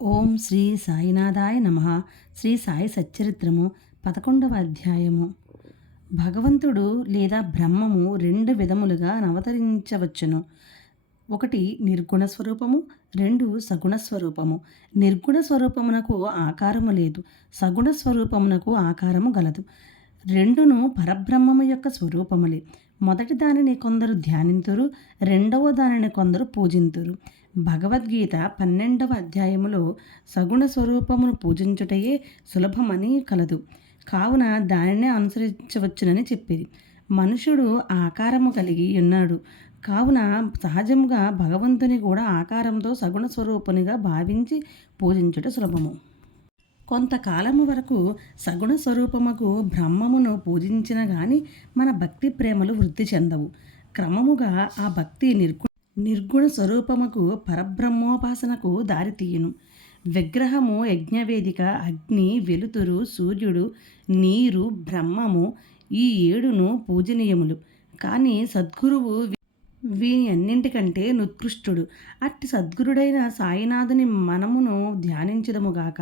ఓం శ్రీ సాయినాథాయ నమః. శ్రీ సాయి సచ్చరిత్రము 11వ అధ్యాయము. భగవంతుడు లేదా బ్రహ్మము రెండు విధములుగా అవతరించవచ్చును. ఒకటి నిర్గుణ స్వరూపము, రెండు సగుణ స్వరూపము. నిర్గుణ స్వరూపమునకు ఆకారము లేదు, సగుణ స్వరూపమునకు ఆకారము గలదు. రెండును పరబ్రహ్మము యొక్క స్వరూపములే. మొదటి దానిని కొందరు ధ్యానింతురు, రెండవ దానిని కొందరు పూజింతురు. భగవద్గీత 12వ అధ్యాయములో సగుణ స్వరూపమును పూజించుటయే సులభమని కలదు, కావున దానినే అనుసరించవచ్చునని చెప్పిరి. మనుషుడు ఆకారము కలిగి ఉన్నాడు, కావున సహజముగా భగవంతుని కూడా ఆకారంతో సగుణ స్వరూపునిగా భావించి పూజించుట సులభము. కొంతకాలము వరకు సగుణ స్వరూపముకు బ్రహ్మమును పూజించిన గాని మన భక్తి ప్రేమలు వృద్ధి చెందవు. క్రమముగా ఆ భక్తి నిర్గుణ స్వరూపముకు పరబ్రహ్మోపాసనకు దారితీయును. విగ్రహము, యజ్ఞవేదిక, అగ్ని, వెలుతురు, సూర్యుడు, నీరు, బ్రహ్మము ఈ ఏడును పూజనీయములు. కానీ సద్గురువు వీని అన్నింటికంటే నుత్కృష్టుడు. అట్టి సద్గురుడైన సాయినాథుని మనమును ధ్యానించదముగాక.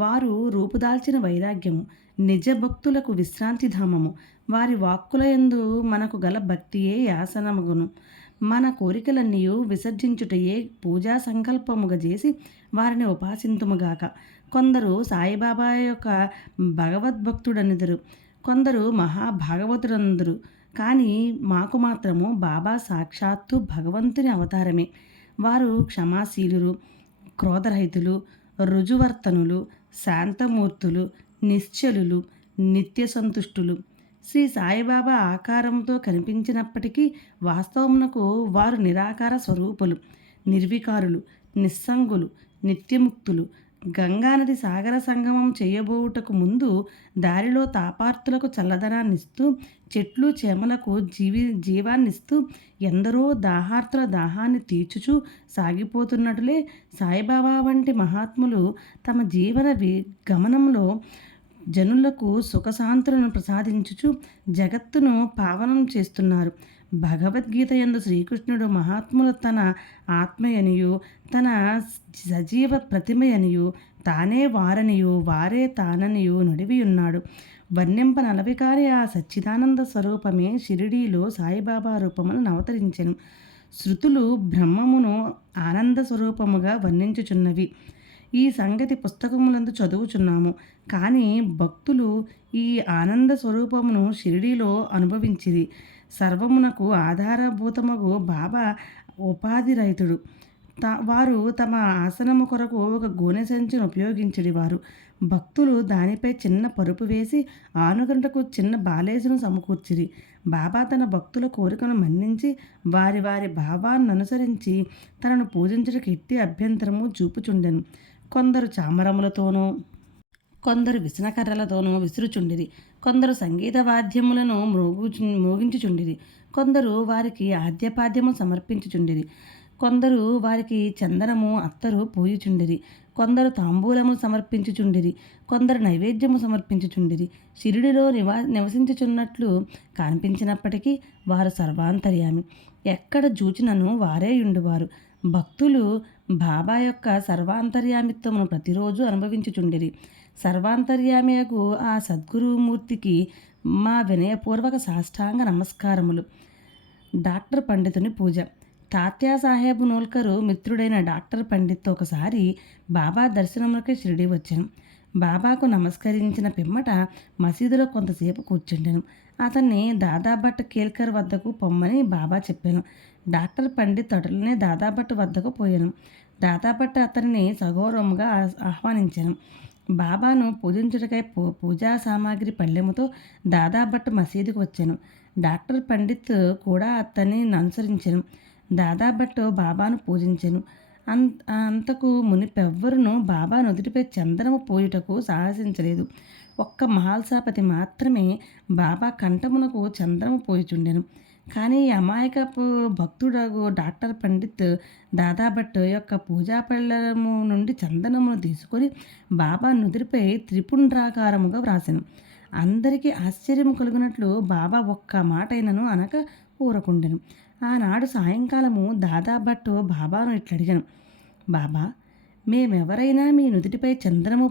వారు రూపుదాల్చిన వైరాగ్యము, నిజ భక్తులకు విశ్రాంతిధామము. వారి వాక్కులయందు మనకు గల భక్తియే యాసనమగును. మన కోరికలన్నీ విసర్జించుటయే పూజా సంకల్పముగా చేసి వారిని ఉపాసింతుముగాక. కొందరు సాయిబాబా యొక్క భగవద్భక్తుడనిదరు, కొందరు మహాభాగవతుడందరు. కానీ మాకు మాత్రము బాబా సాక్షాత్తు భగవంతుని అవతారమే. వారు క్షమాశీలురు, క్రోధరహితులు, రుజువర్తనులు, శాంతమూర్తులు, నిశ్చలులు, నిత్య సంతుష్టులు. శ్రీ సాయిబాబా ఆకారంతో కనిపించినప్పటికీ వాస్తవమునకు వారు నిరాకార స్వరూపులు, నిర్వికారులు, నిస్సంగులు, నిత్యముక్తులు. గంగానది సాగర సంగమం చేయబోవుటకు ముందు దారిలో తాపార్తులకు చల్లదనాన్నిస్తూ, చెట్లు చేమలకు జీవాన్నిస్తూ, ఎందరో దాహార్తుల దాహాన్ని తీర్చుచూ సాగిపోతున్నట్లే సాయిబాబా వంటి మహాత్ములు తమ జీవన గమనంలో జనులకు సుఖశాంతులను ప్రసాదించుచు జగత్తును పావనం చేస్తున్నారు. భగవద్గీత యందు శ్రీకృష్ణుడు మహాత్ములు తన ఆత్మయనియు, తన సజీవ ప్రతిమయనియు, తానే వారనియు, వారే తాననియు నడివి ఉన్నాడు. వర్ణింపనలవికారి ఆ సచ్చిదానంద స్వరూపమే షిరిడీలో సాయిబాబా రూపమును అవతరించెను. శృతులు బ్రహ్మమును ఆనంద స్వరూపముగా వర్ణించుచున్నవి. ఈ సంగతి పుస్తకములందు చదువుచున్నాము. కానీ భక్తులు ఈ ఆనంద స్వరూపమును షిరిడీలో అనుభవించిరి. సర్వమునకు ఆధారభూతమగు బాబా ఉపాధి రహితుడు. వారు తమ ఆసనము కొరకు ఒక గోనె సంచిని ఉపయోగించడి వారు. భక్తులు దానిపై చిన్న పరుపు వేసి ఆనుగంటకు చిన్న బాలేసును సమకూర్చిరి. బాబా తన భక్తుల కోరికను మన్నించి వారి వారి భావాన్ని అనుసరించి తనను పూజించడానికి ఎట్టి అభ్యంతరము చూపుచుండెను. కొందరు చామరములతోనూ, కొందరు విసనకర్రలతోనూ విసురుచుండిరి. కొందరు సంగీత వాద్యములను మోగించుచుండిరి. కొందరు వారికి ఆద్యపాద్యము సమర్పించుచుండిరి. కొందరు వారికి చందనము, అత్తరు పూయుచుండిరి. కొందరు తాంబూలము సమర్పించుచుండిరి. కొందరు నైవేద్యము సమర్పించుచుండిరి. షిరిడిలో నివసించుచున్నట్లు కనిపించినప్పటికీ వారు సర్వాంతర్యామి. ఎక్కడ చూచినను వారే ఉండువారు. భక్తులు బాబా యొక్క సర్వాంతర్యామిత్వమును ప్రతిరోజు అనుభవించుచుండిరి. సర్వాంతర్యామియకు ఆ సద్గురుమూర్తికి మా వినయపూర్వక సాష్టాంగ నమస్కారములు. డాక్టర్ పండితుని పూజ. తాత్యాసాహెబ్ నోల్కరు మిత్రుడైన డాక్టర్ పండిత్ ఒకసారి బాబా దర్శనములకి షిరిడి వచ్చాను. బాబాకు నమస్కరించిన పిమ్మట మసీదులో కొంతసేపు కూర్చుండాను. అతన్ని దాదాభట్ కేల్కర్ వద్దకు పొమ్మని బాబా చెప్పాను. డాక్టర్ పండిత్ అటులనే దాదాభట్ వద్దకు పోయాను. దాదాభట్ అతనిని సగౌరవముగా ఆహ్వానించాను. బాబాను పూజించుటకై పూజా సామాగ్రి పళ్ళెముతో దాదాభట్ మసీదుకు వచ్చాను. డాక్టర్ పండిత్ కూడా అతన్ని అనుసరించాను. దాదాభట్ బాబాను పూజించాను. అంతకు మునిపెవ్వరును బాబా నుదుటిపై చందనము పోయుటకు సాహసించలేదు. ఒక్క మహాల్సాపతి మాత్రమే బాబా కంఠమునకు చందనము పోయిచుండెను. కానీ అమాయకపు భక్తుడగు డాక్టర్ పండిత్ దాదాభట్ యొక్క పూజా పళ్ళము నుండి చందనమును తీసుకొని బాబా నుదిరిపై త్రిపుండ్రాకారముగా వ్రాసెను. అందరికీ ఆశ్చర్యము కలుగునట్లు బాబా ఒక్క మాటైనను అనక ఊరకుండెను. ఆనాడు సాయంకాలము దాదాభట్ బాబాను ఇట్లడిగాను, బాబా, మేమెవరైనా మీ నుదుటిపై చందనము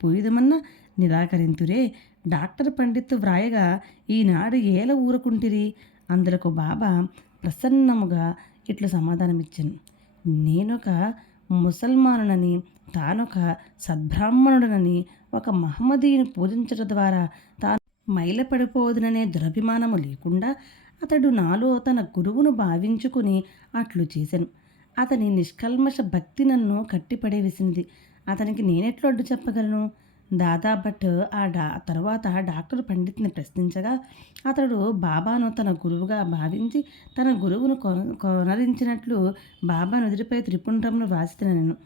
పూయుదమన్న నిరాకరింతురే. డాక్టర్ పండిత్తు వ్రాయగా ఈనాడు ఏల ఊరకుంటిరి. అందులకు బాబా ప్రసన్నముగా ఇట్లు సమాధానమిచ్చాను. నేనొక ముసల్మానునని, తానొక సద్బ్రాహ్మణుడనని, ఒక మహమ్మదీయుని పూజించడం ద్వారా తాను మైలపడిపోదుననే దురభిమానము లేకుండా అతడు నాలో తన గురువును భావించుకుని అట్లు చేశాను. అతని నిష్కల్మష భక్తి నన్ను కట్టిపడేవేసింది. అతనికి నేనెట్లు అడ్డు చెప్పగలను? దాదాభట్ తరువాత డాక్టర్ పండిత్ని ప్రశ్నించగా అతడు బాబాను తన గురువుగా భావించి తన గురువును కొనరించినట్లు బాబా నుదిరిపై త్రిపుండ్రమును వ్రాసితినెను.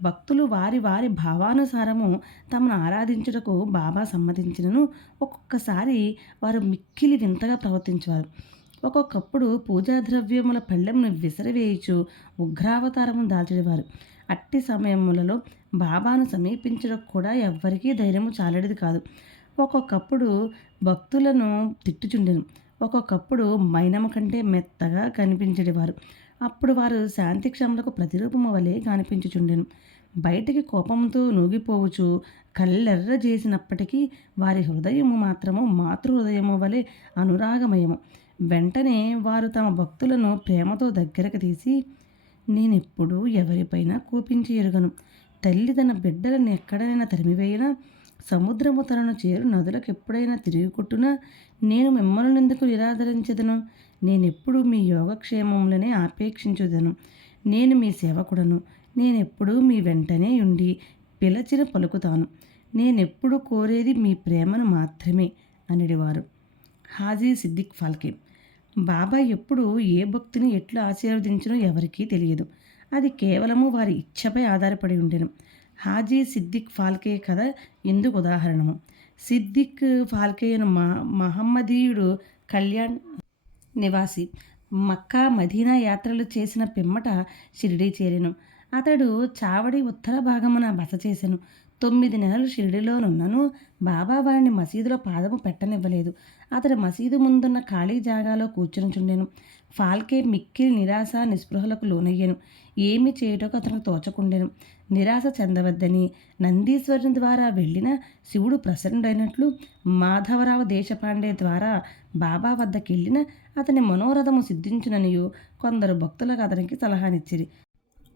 భక్తులు వారి వారి భావానుసారము తమను ఆరాధించుటకు బాబా సమ్మతించినను ఒక్కొక్కసారి వారు మిక్కిలి వింతగా ప్రవర్తించేవారు. ఒక్కొక్కప్పుడు పూజా ద్రవ్యముల పళ్ళెమును విసిరివేయుచు ఉగ్రావతారము దాల్చేవారు. అట్టి సమయములలో బాబాను సమీపించడం కూడా ఎవ్వరికీ ధైర్యము చాలడిది కాదు. ఒక్కొక్కప్పుడు భక్తులను తిట్టుచుండెను. ఒక్కొక్కప్పుడు మైనము కంటే మెత్తగా కనిపించేవారు. అప్పుడు వారు శాంతి క్షమలకు ప్రతిరూపము వలె కనిపించుచుండెను. బయటికి కోపంతో నూగిపోవచ్చు కళ్ళెర్ర చేసినప్పటికీ వారి హృదయము మాత్రము మాతృ హృదయము వలె అనురాగమయము. వెంటనే వారు తమ భక్తులను ప్రేమతో దగ్గరకు తీసి, నేనెప్పుడూ ఎవరిపైనా కోపించి ఎరుగను. తల్లి తన బిడ్డలను ఎక్కడైనా తరిమివేయినా, సముద్రము తనను చేరు నదులకు ఎప్పుడైనా తిరిగి కొట్టునా నేను మిమ్మల్ని ఎందుకు నిరాదరించదను? నేనెప్పుడు మీ యోగక్షేమములనే ఆపేక్షించుదను. నేను మీ సేవకుడను. నేనెప్పుడూ మీ వెంటనే ఉండి పిలచిన పలుకుతాను. నేనెప్పుడు కోరేది మీ ప్రేమను మాత్రమే అనేవారు హాజీ సిద్దిక్ ఫాల్కే. బాబా ఎప్పుడు ఏ భక్తిని ఎట్లా ఆశీర్వదించినో ఎవరికీ తెలియదు. అది కేవలము వారి ఇచ్ఛపై ఆధారపడి ఉండెను. హాజీ సిద్దిక్ ఫాల్కే కథ ఇందుకు ఉదాహరణము. సిద్దిక్ ఫాల్కే మహమ్మదీయుడు కళ్యాణ్ నివాసి. మక్కా మదీనా యాత్రలు చేసిన పిమ్మట షిరిడీ చేరెను. అతడు చావడి ఉత్తర భాగమున బస చేసెను. 9 నెలలు షిరిడిలోనున్నను బాబా వారిని మసీదులో పాదము పెట్టనివ్వలేదు. అతడు మసీదు ముందున్న ఖాళీ జాగాలో కూర్చునిచుండెను. ఫాల్కే మిక్కిలి నిరాశ నిస్పృహలకు లోనయ్యెను. ఏమి చేయుటకు అతనికి తోచకుండెను. నిరాశ చెందవద్దని నందీశ్వరుని ద్వారా వెళ్ళిన శివుడు ప్రసన్నుడైనట్లు మాధవరావు దేశపాండే ద్వారా బాబా వద్దకెళ్ళిన అతని మనోరథము సిద్ధించుననియు కొందరు భక్తులకు అతనికి సలహానిచ్చిరి.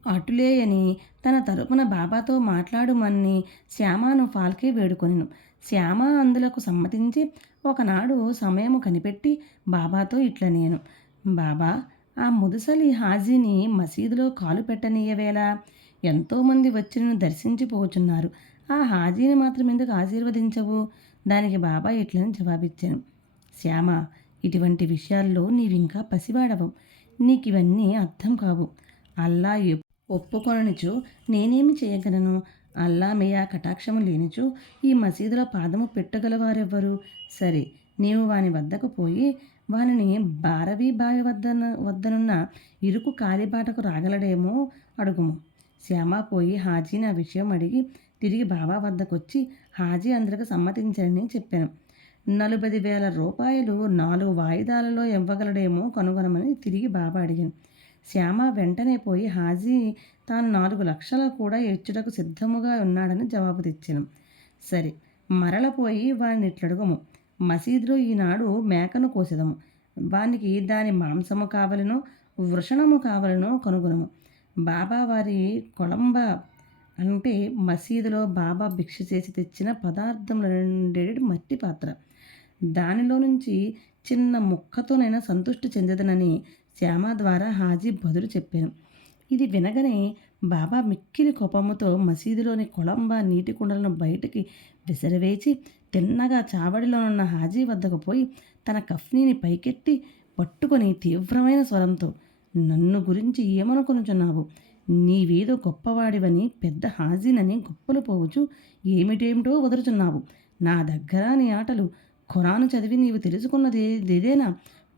అటులేయని తన తరపున బాబాతో మాట్లాడుమని శ్యామను ఫాల్కే వేడుకొనెను. శ్యామ అందులకు సమ్మతించి ఒకనాడు సమయము కనిపెట్టి బాబాతో ఇట్లనేను. బాబా, ఆ ముదుసలి హాజీని మసీదులో కాలు పెట్టనీయవేళ. ఎంతోమంది వచ్చి నిన్ను దర్శించిపోచున్నారు. ఆ హాజీని మాత్రం ఎందుకు ఆశీర్వదించవు? దానికి బాబా ఇట్లని జవాబిచ్చాను. శ్యామ, ఇటువంటి విషయాల్లో నీవింకా పసివాడవు. నీకివన్నీ అర్థం కావు. అల్లా ఒప్పుకొననిచో నేనేమి చేయగలను? అల్లా మేయా కటాక్షము లేనిచో ఈ మసీదులో పాదము పెట్టగలవారెవ్వరు? సరే, నీవు వాని వద్దకు పోయి వానిని బారవీ బావి వద్దనున్న ఇరుకు కాలిబాటకు రాగలడేమో అడుగుము. శ్యామ పోయి హాజీని ఆ విషయం అడిగి తిరిగి బాబా వద్దకొచ్చి హాజీ అందరికి సమ్మతించారని చెప్పాను. 40,000 రూపాయలు 4 వాయిదాలలో ఇవ్వగలడేమో కనుగొనమని తిరిగి బాబా అడిగాను. శ్యామ వెంటనే పోయి హాజీ తాను 4 లక్షలు కూడా ఇచ్చుటకు సిద్ధముగా ఉన్నాడని జవాబు తెచ్చాను. సరే, మరలపోయి వాడిని ఇట్లడుగుము. మసీదులో ఈనాడు మేకను కోసెదము. వానికి దాని మాంసము కావలనో వృషణము కావలనో కనుగొనము. బాబా వారి కొలంబ అంటే మసీదులో బాబా భిక్ష చేసి తెచ్చిన పదార్థముల నుండేటి మట్టి పాత్ర. దానిలో నుంచి చిన్న ముక్కతోనైనా సంతృష్టి చెందదనని శ్యామ ద్వారా హాజీ బదులు చెప్పాను. ఇది వినగానే బాబా మిక్కిలి కోపముతో మసీదులోని కొలంబ నీటి కుండలను బయటికి విసిరివేసి తిన్నగా చావడిలోనున్న హాజీ వద్దకు పోయి తన కఫ్నీని పైకెత్తి పట్టుకొని తీవ్రమైన స్వరంతో, నన్ను గురించి ఏమనుకొనుచున్నావు? నీవేదో గొప్పవాడివని పెద్ద హాజీనని గొప్పలు పోవచ్చు ఏమిటేమిటో వదులుచున్నావు. నా దగ్గర నీ ఆటలు. ఖురాను చదివి నీవు తెలుసుకున్నది ఇదేనా?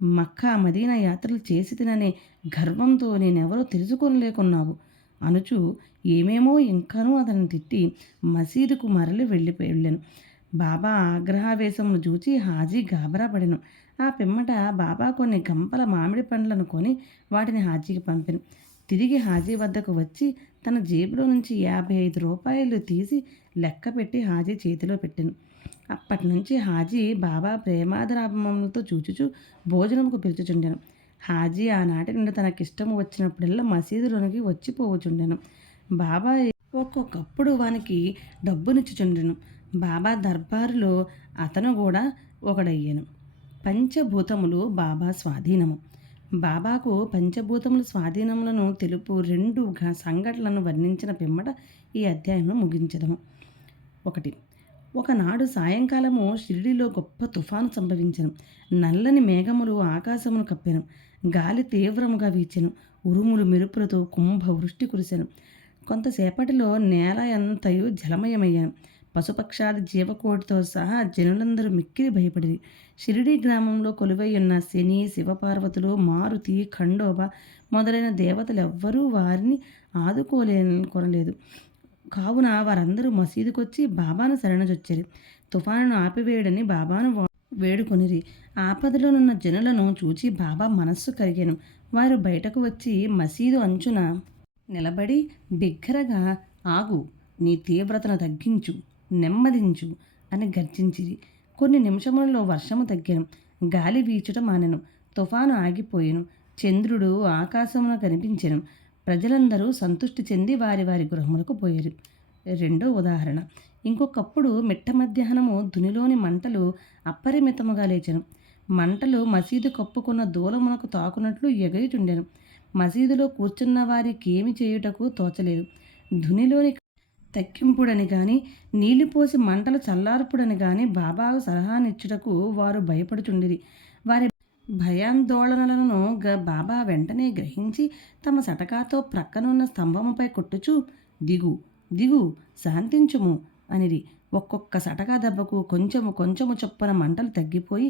మక్కా మదీనా యాత్రలు చేసి తిననే గర్వంతో నేనెవరో తెలుసుకోలేకున్నావు అనుచు ఏమేమో ఇంకానూ అతన్ని తిట్టి మసీదుకు మరలి వెళ్ళాను. బాబా ఆగ్రహావేశమును చూచి హాజీ గాబరా పడెను. ఆ పిమ్మట బాబా కొన్ని గంపల మామిడి పండ్లను కొని వాటిని హాజీకి పంపాను. తిరిగి హాజీ వద్దకు వచ్చి తన జేబులో నుంచి 55 రూపాయలు తీసి లెక్క పెట్టి హాజీ చేతిలో పెట్టెను. అప్పటి నుంచి హాజీ బాబా ప్రేమాదరాభములతో చూచుచూ భోజనముకు పిలుచుచుండెను. హాజీ ఆనాటి నుండి తనకిష్టము వచ్చినప్పుడల్లా మసీదులోనికి వచ్చిపోవుచుండెను. బాబా ఒక్కొక్కప్పుడు వానికి డబ్బునిచ్చుచుండెను. బాబా దర్బారులో అతను కూడా ఒకడయ్యెను. పంచభూతములు బాబా స్వాధీనము. బాబాకు పంచభూతముల స్వాధీనములను తెలుపు 2 సంఘటనలను వర్ణించిన పిమ్మట ఈ అధ్యాయంను ముగించదము. 1. ఒకనాడు సాయంకాలము షిరిడీలో గొప్ప తుఫాను సంభవించెను. నల్లని మేఘములు ఆకాశమును కప్పెను. గాలి తీవ్రముగా వీచెను. ఉరుములు మెరుపులతో కుంభవృష్టి కురిసెను. కొంతసేపటిలో నేల అంతయు జలమయమయ్యాను. పశుపక్షాది జీవకోటితో సహా జనులందరూ మిక్కిలి భయపడిరి. షిరిడీ గ్రామంలో కొలువై ఉన్న శని, శివపార్వతులు, మారుతి, ఖండోబ మొదలైన దేవతలెవ్వరూ వారిని ఆదుకోలేకొనలేదు. కావున వారందరూ మసీదుకొచ్చి బాబాను శరణజొచ్చిరి. తుఫానును ఆపివేయడని బాబాను వేడుకొనిరి. ఆపదలోనున్న జనులను చూచి బాబా మనస్సు కరిగెను. వారు బయటకు వచ్చి మసీదు అంచున నిలబడి బిగ్గరగా, ఆగు, నీ తీవ్రతను తగ్గించు, నెమ్మదించు అని గర్జించిరి. కొన్ని నిమిషములలో వర్షము తగ్గెను. గాలి వీచుట మానెను. తుఫాను ఆగిపోయెను. చంద్రుడు ఆకాశమున కనిపించెను. ప్రజలందరూ సంతృష్టి చెంది వారి వారి గృహములకు పోయారు. 2వ ఉదాహరణ. ఇంకొకప్పుడు మిట్ట మధ్యాహ్నము ధునిలోని మంటలు అపరిమితముగా లేచెను. మంటలు మసీదు కప్పుకున్న దూలమునకు తాకునట్లు ఎగయుచుండెను. మసీదులో కూర్చున్న వారికేమి చేయుటకు తోచలేదు. ధునిలోని తగ్గింపుడని గాని నీళ్లు పోసి మంటలు చల్లార్పుడని గాని బాబాకు సలహానిచ్చుటకు వారు భయపడుచుండిరి. వారి భయాందోళనలను బాబా వెంటనే గ్రహించి తమ సటకాతో ప్రక్కనున్న స్తంభముపై కొట్టుచూ, దిగు దిగు, శాంతించుము అనిరి. ఒక్కొక్క సటకా దెబ్బకు కొంచెము కొంచెము చొప్పున మంటలు తగ్గిపోయి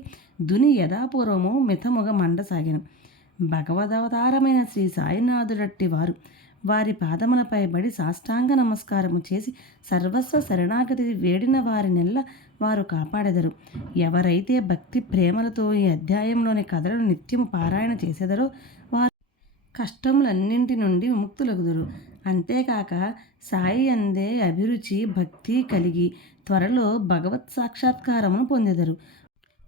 ధుని యథాపూర్వము మితముగా మండసాగాను. భగవదవతారమైన శ్రీ సాయినాథుడట్టి వారు వారి పాదములపై బడి సాష్టాంగ నమస్కారము చేసి సర్వస్వ శరణాగతి వేడిన వారినెల్ల వారు కాపాడెదరు. ఎవరైతే భక్తి ప్రేమలతో ఈ అధ్యాయంలోని కథలను నిత్యము పారాయణ చేసేదరో వారు కష్టములన్నింటి నుండి విముక్తులగుదురు. అంతేకాక సాయి అందే అభిరుచి భక్తి కలిగి త్వరలో భగవత్ సాక్షాత్కారమును పొందెదరు.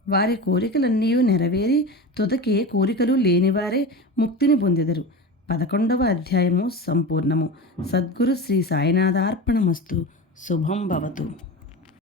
వారి కోరికలన్నీ నెరవేరి తుదకే కోరికలు లేనివారే ముక్తిని పొందెదరు. 11వ అధ్యాయము సంపూర్ణము. సద్గురు శ్రీ సాయినాథార్పణమస్తు. శుభం భవతు.